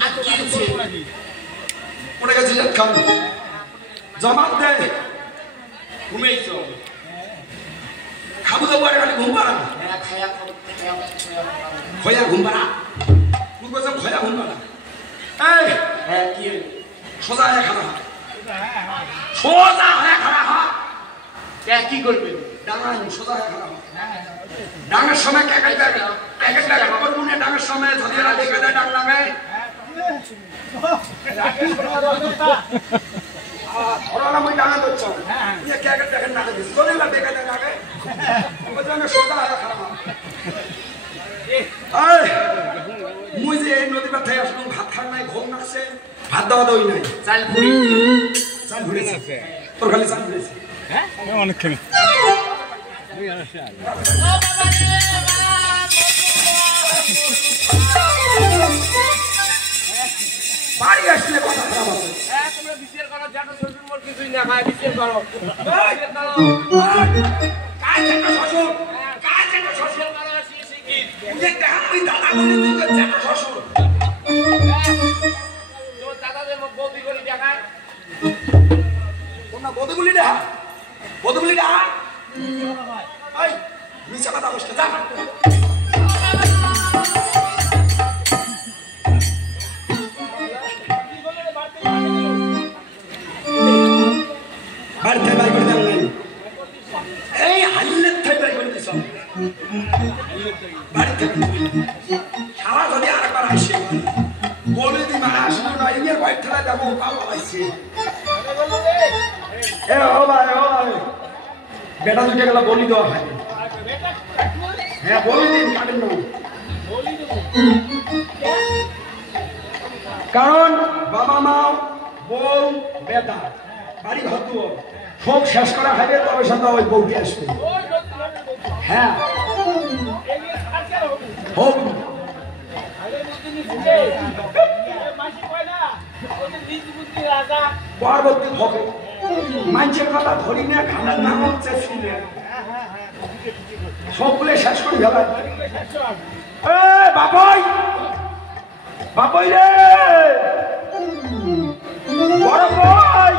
আটকিয়েছে ওটা গেছে খান জমাত দে ঘুমেইছো খাবো তো পরে খালি ঘুম পাড়া খয়া ঘুম পাড়া তুই বলছো খয়া ঘুম পাড়া এই হ্যাঁ কি সোজা হয়ে খানা সোজা হয়ে খানা কি করবেন ডাঙা সোজা হয়ে খানা ডাঙের সময় করবো না ডাঙের সময় ধরিয়ে দেখে দেয় ডাং লাগে ধরালাম ওই ডাঙা ধরছ দেখেন না চলে দেখে দেয় ডাঙে সোজা হয়ে খানা মুই যে এই নদী পাঠাই আসলাম ভাত খান নাই ঘুম নাকছে ভাত দেওয়া দই নাই চাল ঘুরি চাল ঘুরেছে তোর খালি চাল ঘুরেছে হ্যাঁ অনেকখানি বাড়ি আসলে কথা খারাপ হবে তোমরা বিচার করো জানো শ্বশুর মোর কিছুই না ভাই বিচার করো কাজ একটা শ্বশুর কাজ একটা শ্বশুর দাদা বলে তুই জানো শ্বশুর তোর দাদাদের মুখ বৌদি করি দেখায় তোমরা বদগুলি দেখা বদগুলি দেখা এই নিচে কথা বসতে যা বাড়িতে বাড়ি করে দেন নাই এই হাল্লের থেকে বাড়ি করে দিছ বাড়িতে সারা যদি আরেকবার আসে বলে দি মা আসলো না ইয়ের বাইর ঠেলা যাবো কাল আইছে এ ও ভাই বেটা দুটো গেলা বলি দেওয়া হয় হ্যাঁ বলি দিন কাটেন না কারণ বাবা মা বউ বেটা বাড়ি ঘর সব শেষ করা হবে তবে সন্ধ্যা ওই বউটি আসবে হ্যাঁ হোক পরবর্তী হবে মানুষের কথা ধরি না খানার নাম হচ্ছে ফিরে সবগুলো শেষ করি ফেলা বাবাই বাবাই রে বড় ভাই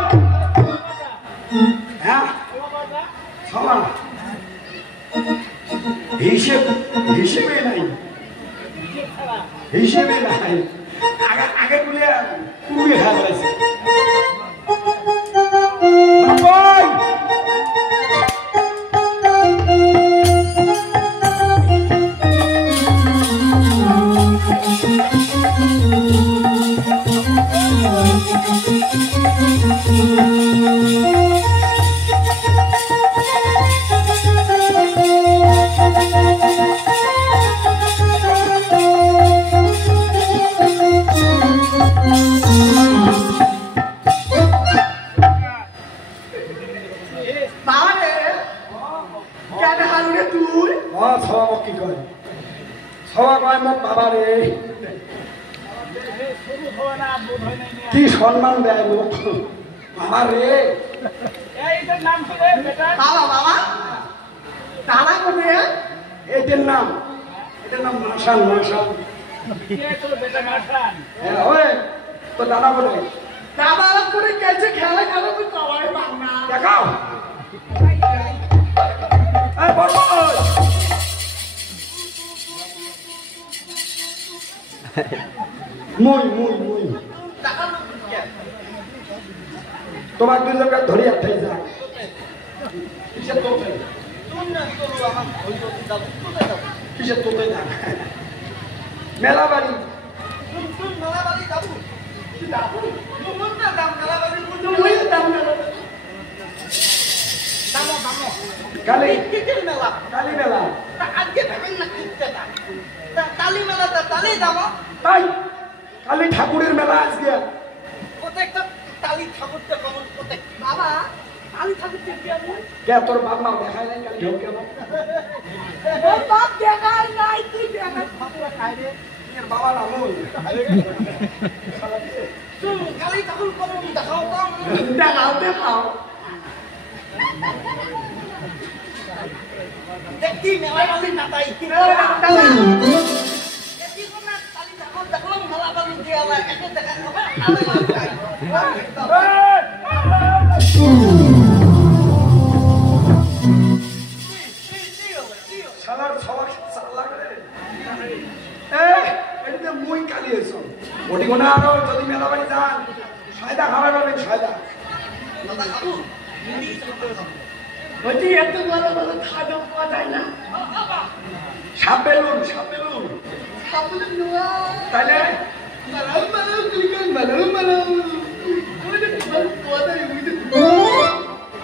হ্যাঁ সবা হিসেবে নাই হিসেবে নাই আগে বলে পুড়ে খেলা হয়েছে বাবাই কি সম্মান দেয় লোক বাবা রে এটার নাম মার্শাল মার্শাল তো দাদা বলে দাদা করে গেছে খেলা খেলা তুই কবাই বাংলা দেখাও মুই মুই মুই তোমার দুই জায়গায় ধরে একটাই যা কিসের তোতে যা মেলা বাড়ি কালী মেলা কালী মেলা আজকে ভেবেন না কালী মেলাটা তাহলেই যাবো তাই কালী ঠাকুরের মেলা আজকে প্রত্যেকটা কালী ঠাকুরটা কেমন প্রত্যেক বাবা কালী ঠাকুরটা কেমন কে তোর বাপ মা দেখায় নাই কালী ঠাকুর কেমন ওর বাপ দেখায় নাই তুই দেখায় ঠাকুর খাই রে এর বাবা না মন তুই কালী ঠাকুর কেমন দেখাও তো দেখাও দেখতি মেলায় বালি না তাই দেখি কোন কালী ঠাকুর দেখলাম মেলা বালি আবার একটা দেখা খাবে আড়াই লাখ টাকা শালার সবার চাল লাগে এটাতে মুই কালিয়েছ ওটি কোনা আরো যদি মেলা বাড়ি যান সায়দা খাবার পাবেন সায়দা দাদা খাবো ওইটি এত বড় বড় খাদ্য পাওয়া যায় না সাপ বেলুন তাহলে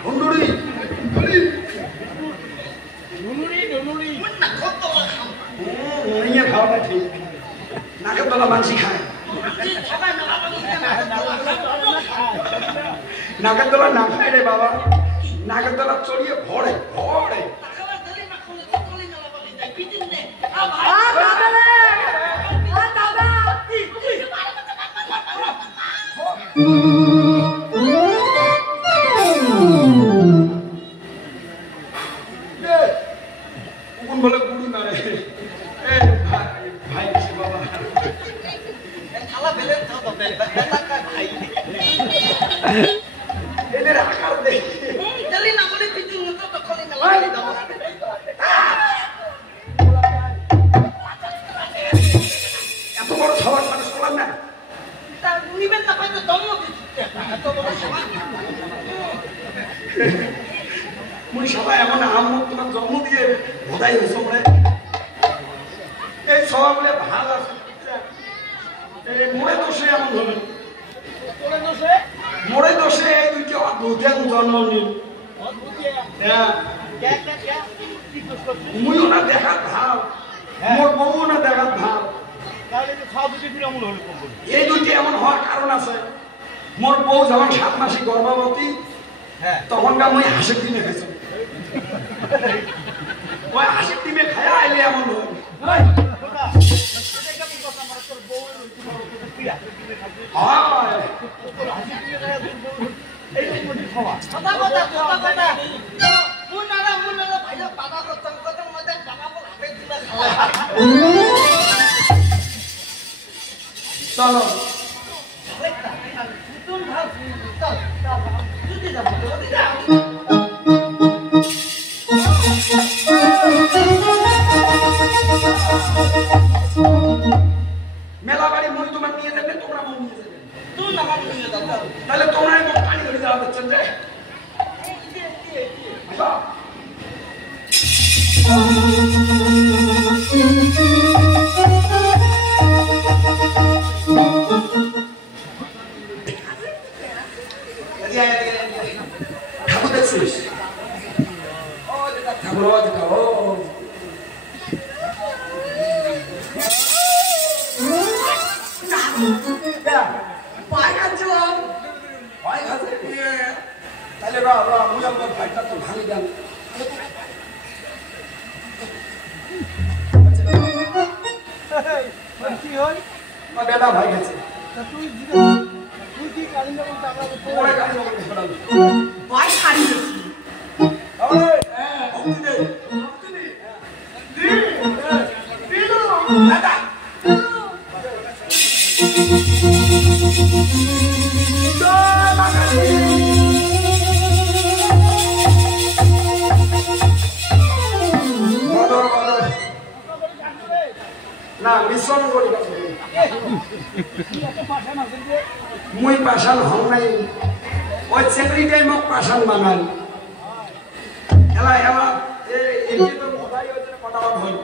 হুন্ডুরি খাওয়াটা ঠিক নাকের তলা মানসি খায় নাকের তলা না খায় রে বাবা নাকের তলা চড়িয়ে ভরে কোন বলে গুড়ি মারে ভাই বাবা খালা বেলে তো বেলা কা ভাই এদের আকার দেখে দলি না বলে পিছু মতো তো খলি না লাগি দাও এত বড় সবার মানুষ করলাম না তা নিবেন না পাইতো দমও দিতে এত বড় সভা মুই সবাই এমন আম্মু তোমার জন্ম দিয়ে বোধাই হয়েছে বলে এই সবাই বলে ভালো আছে মোড়ে দোষে এমন হলো মোড়ে দোষে এই দুইটি অদ্ভুত জন্ম নিল মুইও না দেখার ভাব মোর বউ না দেখার ভাব এই দুইটি এমন হওয়ার কারণ আছে মোর বউ যখন 7 মাসে গর্ভবতী তখনকার মুই হাসির দিনে খেয়েছি ওই হাসির দিনে খায়া আইলে এমন হয় চলো মেলা বাড়ি মুই তোমার নিয়ে যাবে তোমরা মন নিয়ে যাবে তুই না আমার নিয়ে দাও তাহলে তোমরাই মুখ পানি ধরে যাওয়া দিচ্ছেন যে ঠাকুর দেখছিস ঠাকুর তাহলে মুই আমার ভাইটা তো ভাঙি যান কি হয় বেটা ভাই গেছে তুই কি কালিন্দা বলতে আমরা পরে কাজ করতে পারলাম ভাই খালি গেছি ভক্তি দে না মিশ্রণ করি মুই পাশান হং নাই ওই সেক্রেটারি মোক পাশান বানাল এলা এলা এই তো কথাই হইছে পটাপট হল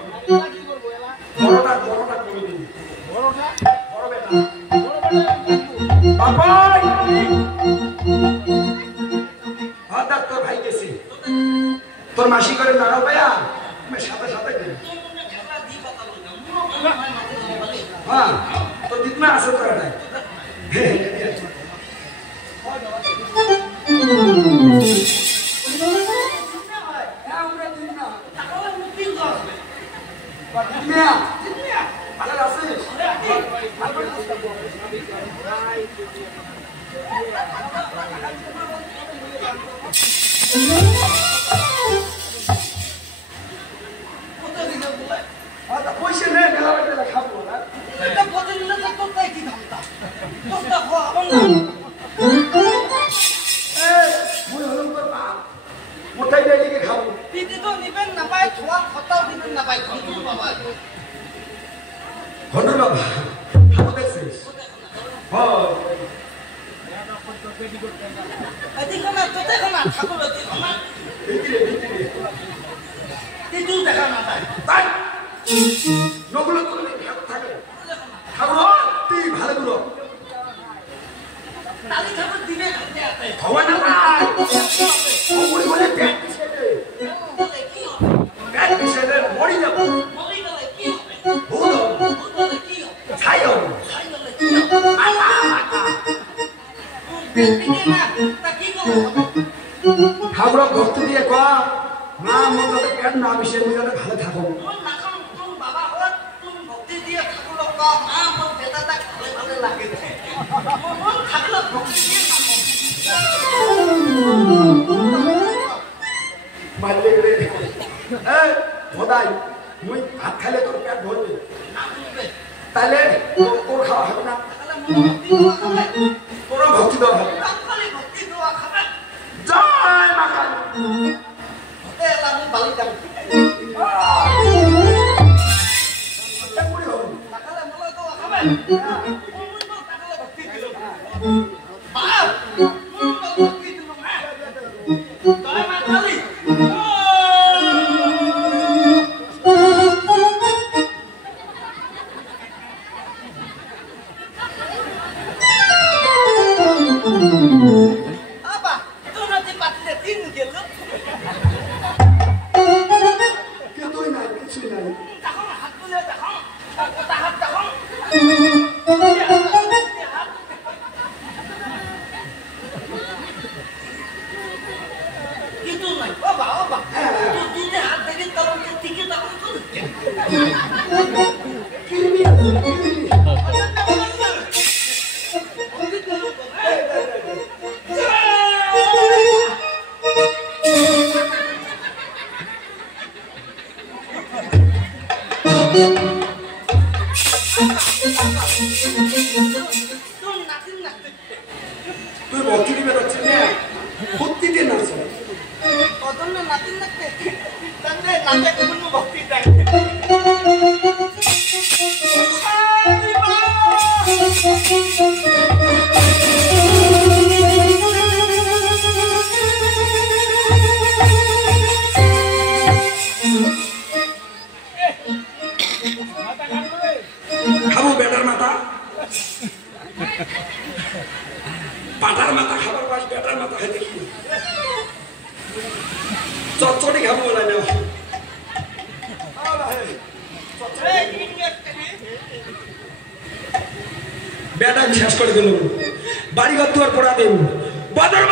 বড়টা করে দিন বড় বেটা বাবাই হাত তোর ভাই গেছে তোর মাসি করে নাড়াও পায়া তুমি সাথে সাথে গেলে হ্যাঁ তো দিতনা আছে তো এটা পয়সা নেই মেলা খাবো না এটা বদল না তো তাই কি দামটা কোনটা হবো না মুই হলুম তোর বাপ মোটাই ডাইলিকে খাবো দিদি তো নিবেন না পায় ছোয়া খতাও দিবেন না পায় ঘন্টুর বাবা ঘন্টুর বাবা খাবো দেখছিস এদিকে না তো দেখো না ঠাকুর দেখো না দিদিও দেখা না তাই তাই নগুলো করলে থাকে খাবো তুই ভালো গুলো তালি ঠাকুর দিবে খাতে আছে ভগবান না ভাই ওগুলি বলে পেট পিছিয়ে দে বলে কি হবে পেট পিছিয়ে দে মরি যাবো মরি গেলে কি হবে ভূত হবো বলে কি হবে ছাই হবো খাই গেলে কি হবে মাথা মাথা দিদি না তা কি করব ঠাকুর ভক্তি দিয়ে কয়া মা মতো পেট না বিষয়ে মুই যাতে ভালো থাকো তোর নাকাম তোর বাবা হল তোর ভক্তি দিয়ে ঠাকুর কা মা মোর বেটাটা ভালো ভালো লাগে মন থাকলে ভক্তি দিয়ে থাকো মারলে গেলে এই ভোদাই মুই ভাত খাইলে তোর পেট ভরবে না বুঝবে তাহলে তোর খাওয়া হবে না তাহলে মোর ভক্তি দেওয়া খাবে কোনো ভক্তি দেওয়া হবে না তাহলে ভক্তি দেওয়া খাবে জয় মা কালী হতে এলা আমি বালি যাম চাকুরি হবে তাহলে মোলা দেওয়া খাবে তাহলে ভক্তি দিল বাপ ভক্তি দিল না জয় মা Kali Apa? Itu nanti patutnya tinggal lu. কিছুই নাই কিছুই নাই Takong hat punya takong. Tahat takong. Itu nai. Oba. Itu dia hat dengan tarung tinggi takong tu. কিরমি কিরমি তুই ভক্তি দিবে যাচ্ছিস না ভক্তিতে নাচ খাবো বেটার মাথা পাটার মাথা খাবার পাই বেটার মাথা খাই দেখি চটচটি খাবো বলে না বেটা শেষ করে দিল বাড়ি ঘর দুয়ার পড়া দেব বাদর